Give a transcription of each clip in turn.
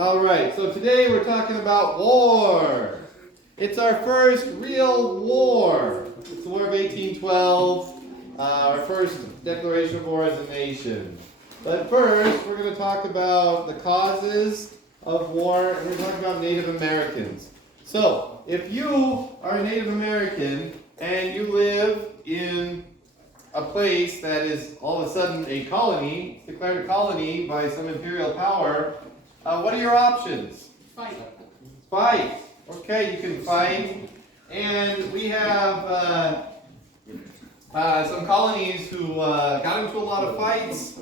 All right, so today we're talking about war. It's our first real war. It's the War of 1812, our first declaration of war as a nation. But first, we're going to talk about the causes of war, and we're going to talk about Native Americans. So, if you are a Native American and you live in a place that is all of a sudden a colony, declared a colony by some imperial power, what are your options? Fight. Fight. Okay, you can fight. And we have some colonies who got into a lot of fights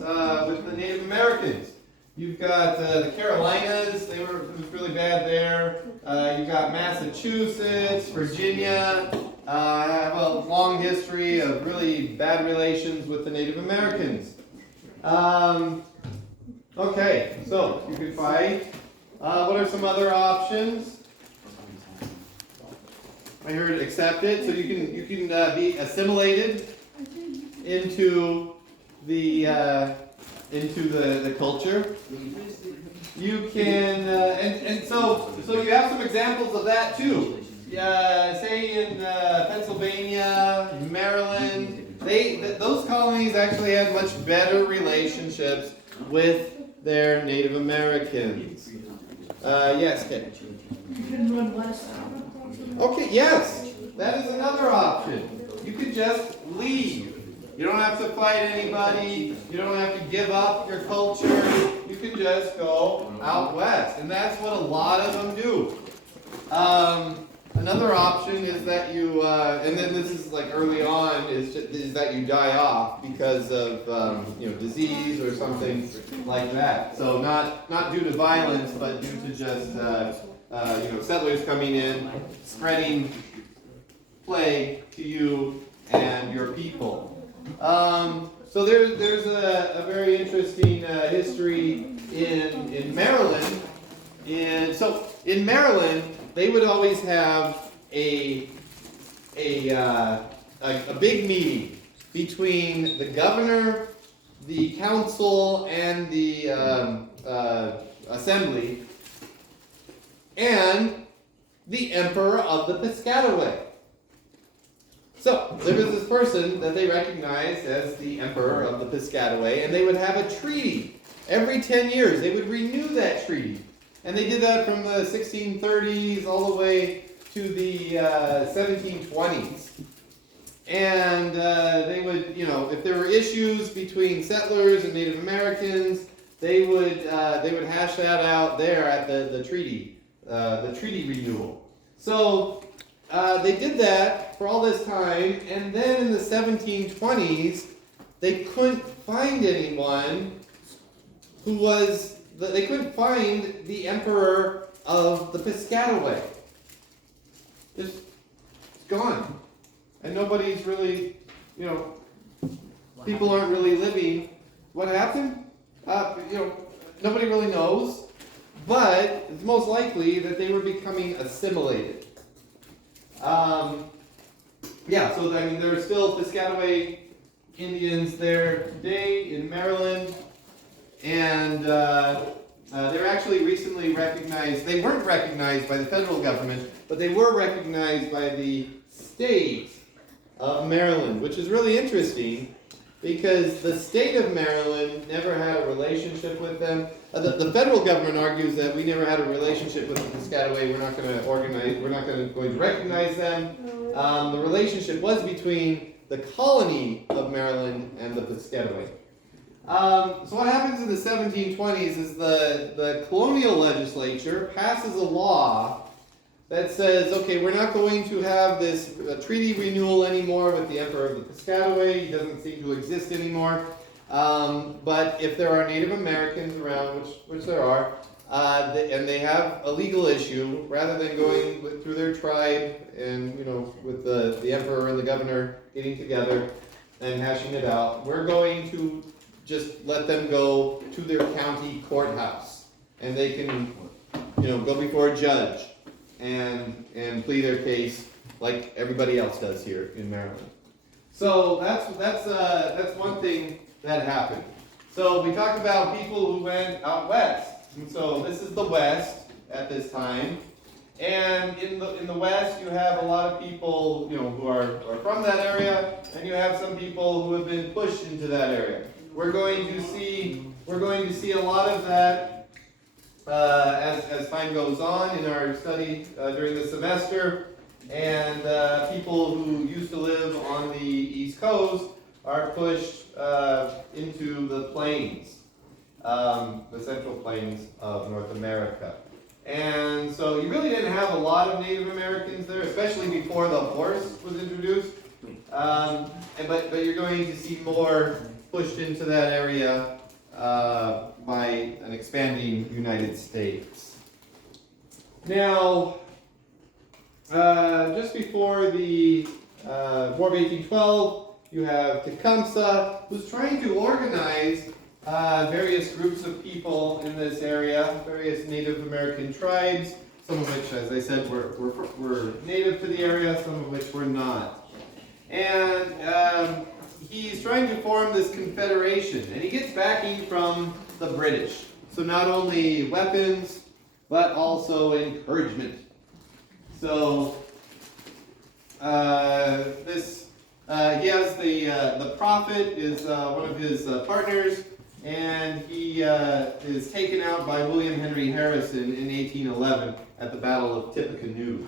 with the Native Americans. You've got the Carolinas, it was really bad there. You've got Massachusetts, Virginia, have a long history of really bad relations with the Native Americans. Okay, so you can fight. What are some other options? I heard accept it, so you can be assimilated into the culture. You can and so you have some examples of that too. Say in Pennsylvania, Maryland, those colonies actually had much better relationships with their Native Americans. Yes, Kate. You can run west. Okay, yes, that is another option. You could just leave. You don't have to fight anybody. You don't have to give up your culture. You can just go out west, and that's what a lot of them do. Another option is that you, and then this is like early on, is that you die off because of disease or something like that. So not due to violence, but due to just settlers coming in, spreading plague to you and your people. So there's a very interesting history in Maryland. So in Maryland, they would always have a big meeting between the governor, the council, and the assembly, and the emperor of the Piscataway. So there was this person that they recognized as the emperor of the Piscataway, and they would have a treaty every 10 years. They would renew that treaty. And they did that from the 1630s all the way to the 1720s. And they would, if there were issues between settlers and Native Americans, they would hash that out there at the treaty renewal. So they did that for all this time, and then in the 1720s, they couldn't find anyone who was. They couldn't find the emperor of the Piscataway. It's gone. And nobody's really, people aren't really living. What happened? Nobody really knows. But it's most likely that they were becoming assimilated. So there are still Piscataway Indians there today in Maryland. And they're actually recently recognized. They weren't recognized by the federal government, but they were recognized by the state of Maryland, which is really interesting because the state of Maryland never had a relationship with them. The federal government argues that we never had a relationship with the Piscataway. We're not going to organize. We're not going to recognize them. The relationship was between the colony of Maryland and the Piscataway. So what happens in the 1720s is the colonial legislature passes a law that says, okay, we're not going to have this treaty renewal anymore with the emperor of the Piscataway. He doesn't seem to exist anymore. But if there are Native Americans around, which there are, and they have a legal issue, rather than going through their tribe and with the emperor and the governor getting together and hashing it out, we're going to just let them go to their county courthouse, and they can, go before a judge and plead their case like everybody else does here in Maryland. So that's one thing that happened. So we talked about people who went out west. And so this is the West at this time. And in the West, you have a lot of people, who are from that area, and you have some people who have been pushed into that area. We're going to see a lot of that as time goes on in our study during the semester. And people who used to live on the East Coast are pushed into the plains, the central plains of North America. And so you really didn't have a lot of Native Americans there, especially before the horse was introduced. But you're going to see more pushed into that area by an expanding United States. Now, just before the War of 1812, you have Tecumseh, who's trying to organize various groups of people in this area, various Native American tribes, some of which, as I said, were native to the area, some of which were not. And he's trying to form this confederation, and he gets backing from the British. So not only weapons, but also encouragement. So he has the prophet is one of his partners, and he is taken out by William Henry Harrison in 1811 at the Battle of Tippecanoe.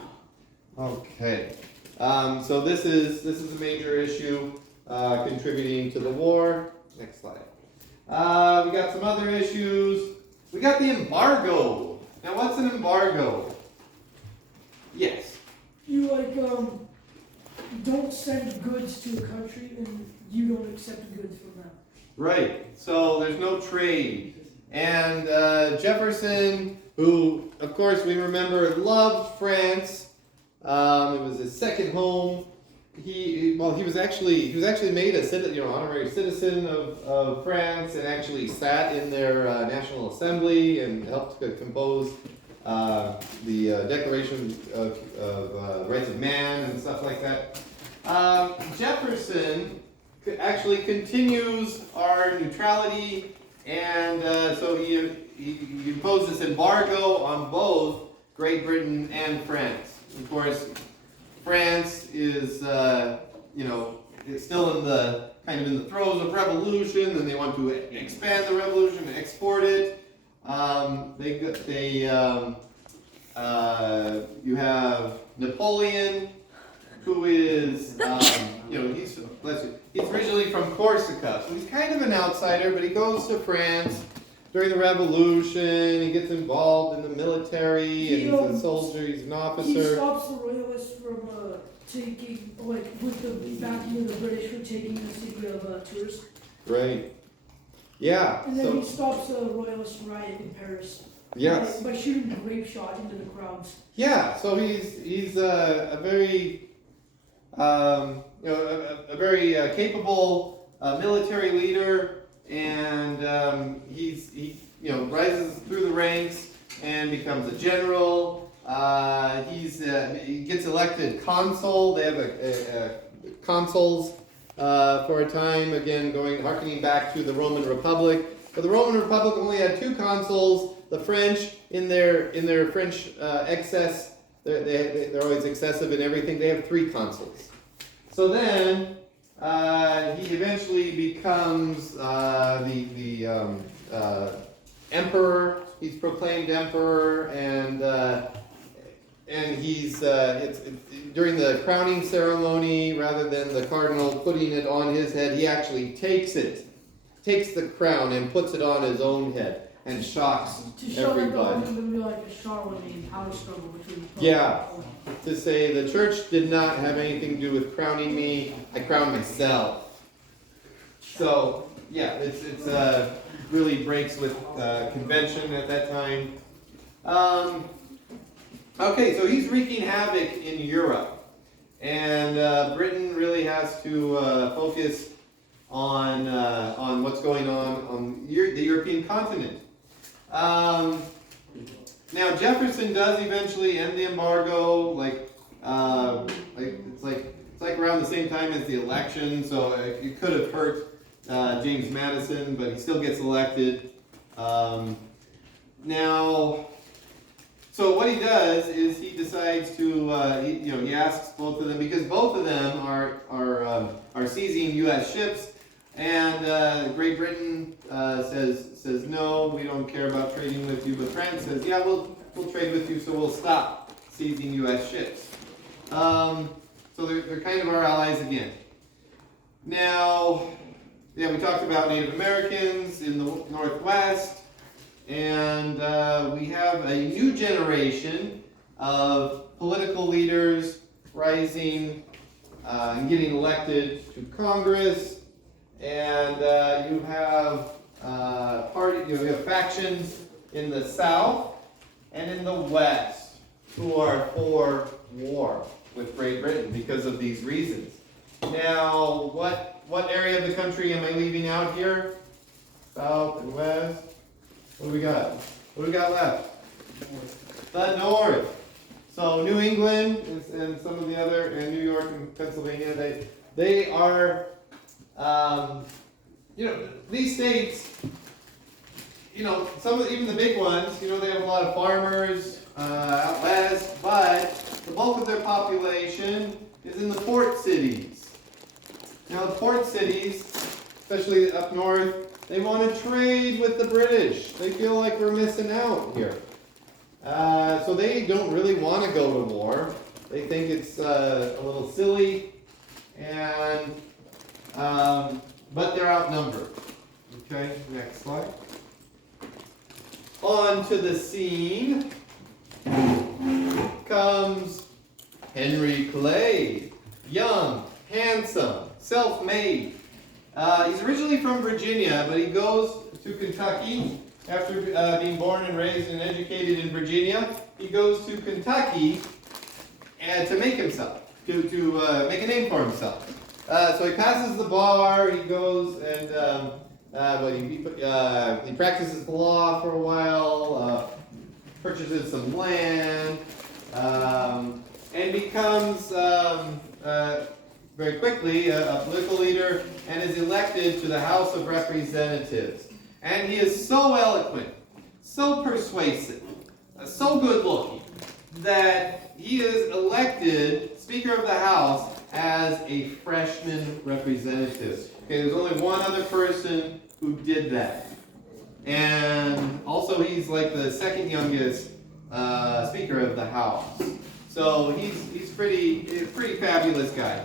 Okay, so this is a major issue contributing to the war. Next slide. We got some other issues. We got the embargo. Now, what's an embargo? Yes. You don't send goods to a country and you don't accept goods from them. Right. So there's no trade. And Jefferson, who, of course, we remember loved France. It was his second home. He was actually made a honorary citizen of France, and actually sat in their National Assembly and helped to compose the Declaration of Rights of Man and stuff like that. Jefferson actually continues our neutrality, and so he imposed this embargo on both Great Britain and France. Of course, France is still in the throes of revolution, and they want to expand the revolution and export it. You have Napoleon, who is he's originally from Corsica, so he's kind of an outsider, but he goes to France during the revolution. He gets involved in the military, and he's a soldier, he's an officer. He stops the royalists from taking, with the backing of the British, for taking the city of Tours. Right. Yeah. And then he stops a royalist riot in Paris. Yes. By shooting grape shot into the crowds. Yeah. So he's a very a very capable military leader, and he rises through the ranks and becomes a general. He gets elected consul. They have a consuls for a time, again harkening back to the Roman Republic. But the Roman Republic only had two consuls. The French, in their French excess, they're always excessive in everything. They have three consuls. So then he eventually becomes the emperor. He's proclaimed emperor, and he's it's during the crowning ceremony, rather than the cardinal putting it on his head, he actually takes the crown and puts it on his own head and shocks to show everybody. that there wasn't going to be like a Charlemagne power struggle between Pope Yeah. To say the church did not have anything to do with crowning me, I crowned myself. So yeah, it's really breaks with convention at that time. Okay, so he's wreaking havoc in Europe, and Britain really has to focus on what's going on the European continent. Now Jefferson does eventually end the embargo, it's like around the same time as the election, so it could have hurt James Madison, but he still gets elected. Now, so what he does is he decides to, he asks both of them, because both of them are seizing U.S. ships, and Great Britain says no, we don't care about trading with you, but France says, yeah, we'll trade with you, so we'll stop seizing U.S. ships. So they're kind of our allies again. Now, yeah, we talked about Native Americans in the Northwest, and we have a new generation of political leaders rising and getting elected to Congress, and you have factions in the South and in the West who are for war with Great Britain because of these reasons. Now, what area of the country am I leaving out here? South and West. What do we got? What do we got left? The North. So New England and some of the other, and New York and Pennsylvania, they are, these states, even the big ones, they have a lot of farmers out west, but the bulk of their population is in the port cities. Now, the port cities, especially up north, they want to trade with the British. They feel like we're missing out here. So they don't really want to go to war. They think it's a little silly, and but they're outnumbered. Okay, next slide. On to the scene comes Henry Clay, young, handsome, self-made. He's originally from Virginia, but he goes to Kentucky after being born and raised and educated in Virginia. He goes to Kentucky to make himself, to make a name for himself. So he passes the bar. He goes and he practices the law for a while, purchases some land, and becomes very quickly a political leader, and is elected to the House of Representatives. And he is so eloquent, so persuasive, so good looking, that he is elected Speaker of the House as a freshman representative. Okay, there's only one other person who did that. And also he's like the second youngest Speaker of the House. So he's pretty fabulous guy.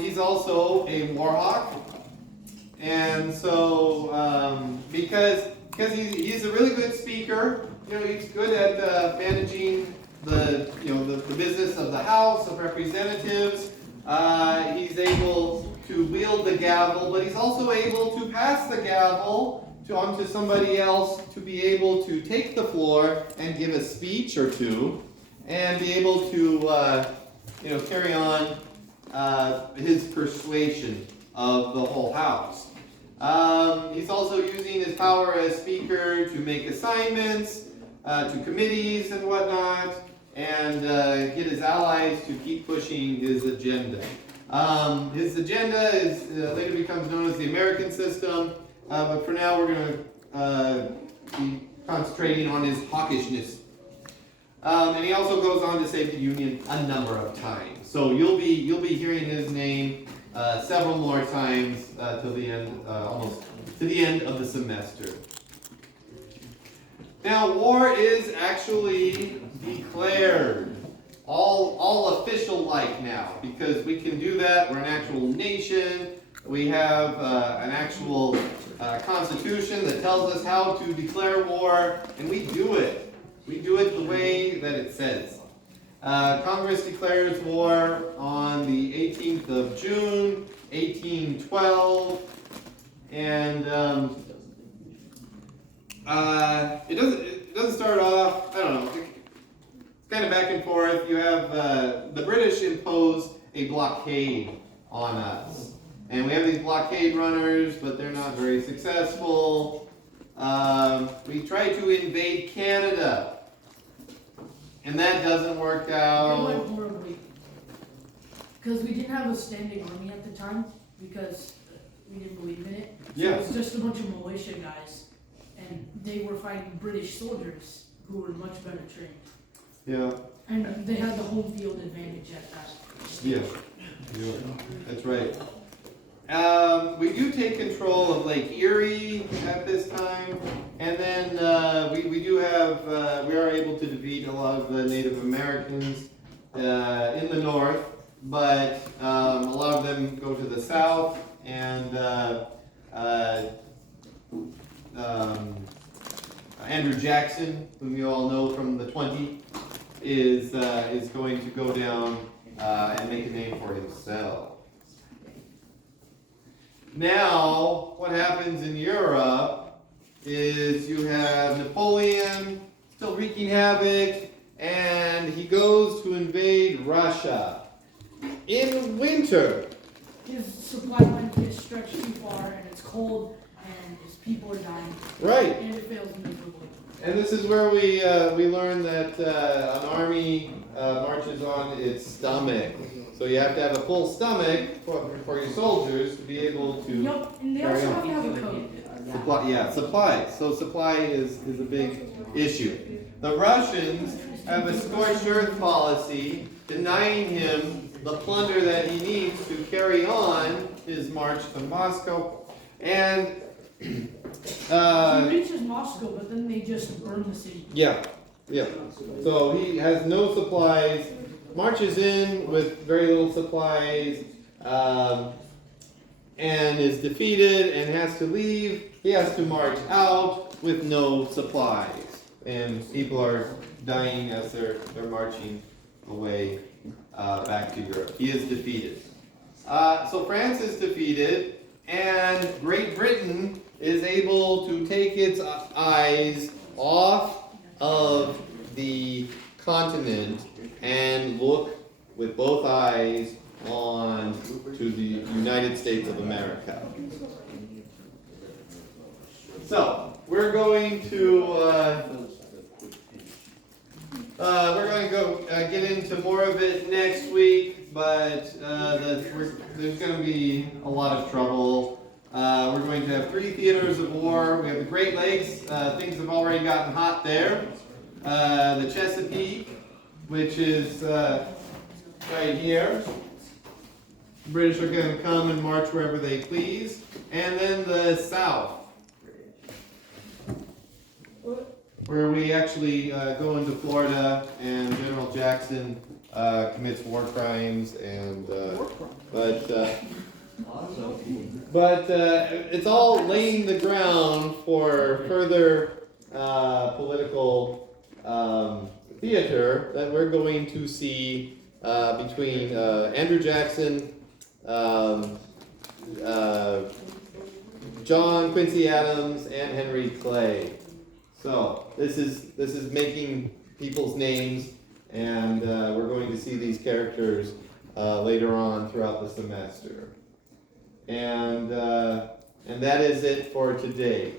He's also a war hawk, and so because he's a really good speaker, he's good at managing the business of the House of Representatives. He's able to wield the gavel, but he's also able to pass the gavel on to somebody else to be able to take the floor and give a speech or two, and be able to carry on his persuasion of the whole House. He's also using his power as Speaker to make assignments to committees and whatnot, and get his allies to keep pushing his agenda. His agenda is later becomes known as the American system, but for now we're going to be concentrating on his hawkishness. And he also goes on to save the Union a number of times. So you'll be hearing his name several more times till the end, almost to the end of the semester. Now, war is actually declared, all official-like now, because we can do that. We're an actual nation. We have an actual constitution that tells us how to declare war, and we do it. We do it the way that it says. Congress declares war on the 18th of June, 1812, and it doesn't start off, I don't know, it's kind of back and forth. You have the British impose a blockade on us, and we have these blockade runners, but they're not very successful. We try to invade Canada, and that doesn't work out. It went horribly. Because we didn't have a standing army at the time, because we didn't believe in it. So Yeah. it was just a bunch of militia guys. and they were fighting British soldiers who were much better trained. Yeah. And they had the home field advantage at that. Yeah. That's right. We do take control of Lake Erie at this time, and then we do have we are able to defeat a lot of the Native Americans in the north, but a lot of them go to the south, and Andrew Jackson, whom you all know from the 20, is going to go down and make a name for himself. Now, what happens in Europe is you have Napoleon still wreaking havoc, and he goes to invade Russia in winter. His supply line gets stretched too far, and it's cold, and his people are dying. Right. And it fails miserably. And this is where we learn that an army marches on its stomach. So you have to have a full stomach for your soldiers to be able to Yep, and they carry also on. have to have a coat. Supply. So supply is a big issue. The Russians have a scorched earth policy, denying him the plunder that he needs to carry on his march to Moscow. And He reaches Moscow, but then they just burn the city. yeah. So he has no supplies, marches in with very little supplies, and is defeated and has to leave. He has to march out with no supplies, and people are dying as they're marching away back to Europe. He is defeated. So France is defeated, and Great Britain is able to take its eyes off of the continent and look with both eyes on to the United States of America. So we're going to go get into more of it next week, but there's going to be a lot of trouble. We're going to have 3 theaters of war. We have the Great Lakes. Things have already gotten hot there. The Chesapeake, which is right here. The British are going to come and march wherever they please. And then the South, where we actually go into Florida, and General Jackson commits war crimes, and but it's all laying the ground for further political theater that we're going to see between Andrew Jackson, John Quincy Adams, and Henry Clay. So this is making people's names, and we're going to see these characters later on throughout the semester. And that is it for today.